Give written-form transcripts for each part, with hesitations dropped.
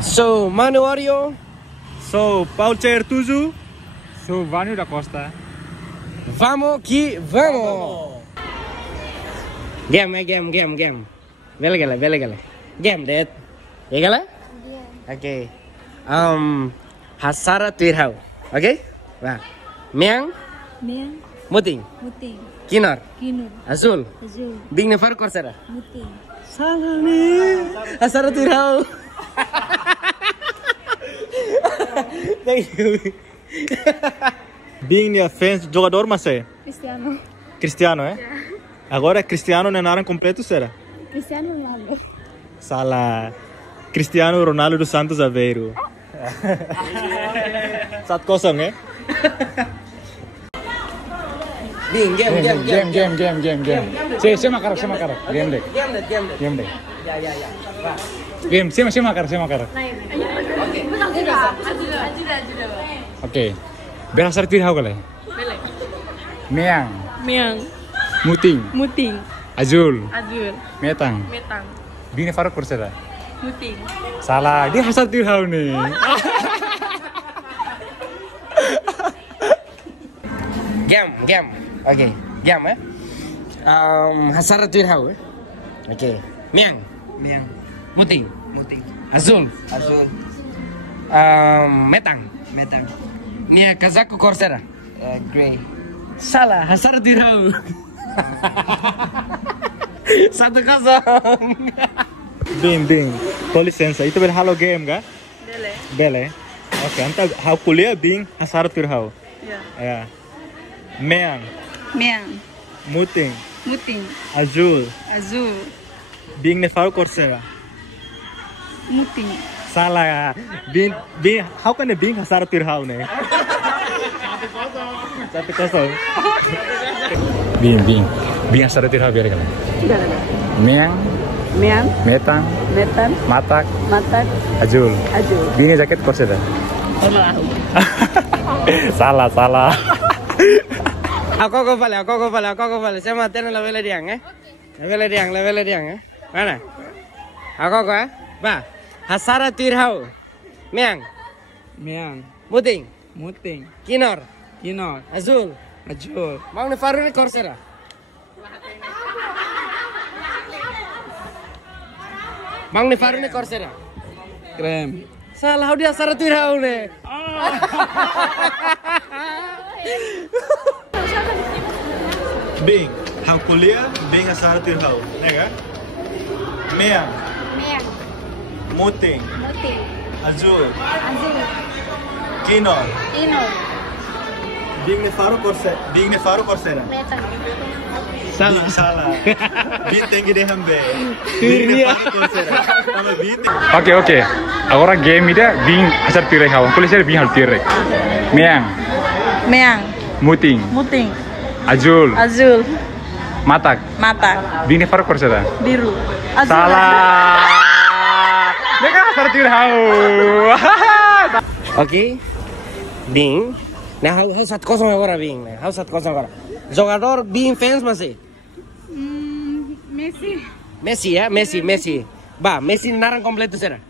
So, Manu Wario. So, Paul Certuzu. So, Vanu da Costa. Vamos que vamos. Game. Bele gale. Game, Dad. Ya gale? Oke. Hasara Twirhau. Oke? Wah. Meang. Muting. Kinor. Azul. Bing Nevar Corsera. Salah nih. Hasara Twirhau. Thank you. Bing é fã jogador, mas é? Cristiano, é? Agora Cristiano não é completo, será? Cristiano Ronaldo. Salah. Cristiano Ronaldo dos Santos Aveiro. 1-0 ya? Bing, game. Saya makar. Game deh. Ya. Wah. Game, saya makar. Oke. Berasal Twirhau kali. Meang. Muting. Azul. Metang. Bini Faruk Persera. Muting. Salah, dia Hasar Twirhau nih. Game. Oke. Game ya. Hasara Twirhau. Oke. Meang. Muting. Azul. Metang. Nia Kazako Corsera. Gray. Salah, Hasara Twirhau. 1-0. Bing. Com licença. Itu halo game, kah? Bele. Oke, anta hau kuliah Bing Hasara Twirhau. Ya. Meang. Muting. Azul. Bing Nevar Corsera. Muting. Salah. Bing. How can Bing Hasara Twirhau nih? 1-0. Bing Hasar Twirhau biar kan. Meang. Metang. Matak. Azul. Bini jaket Corsera. Salah. Aku vale. Saya matikan la vela diang, eh? La vela diang, eh? Mana? Aku ba. Hasara Twirhau. Meang. Muting. Kinor. Azul. Bang Nevar Corsera. Krem. Salah, dia Hasara Twirhau nih. Bing, hau kuliah Bing Hasara Twirhau, ya kan? Meang. Muting. Azul. Kinor. Bing Nevar Corsera. Salah. Bing tinggi deh hambe. Bing Nevar Corsera. Nama Bing. Oke. Agora game ida Bing Hasar Twirhau. Kuliah Bing Hasar Twirhau. Meang. Muting. Azul. Matak. Bing Nevar Corsera. Biru. Salah. Dia kan Hasar Twirhau. Oke. Bing. Nah, hau 1-0 agora Bing. Hau 1-0 agora. Jogador Bing fans masih? Messi ya, Messi. Ba, Messi narang kompleto será.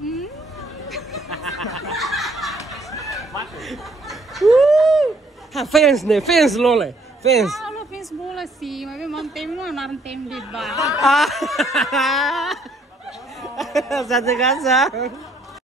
Fans lole. Fans. Kalau fans bola sih, tapi mantém naran tem di ba. 1-0.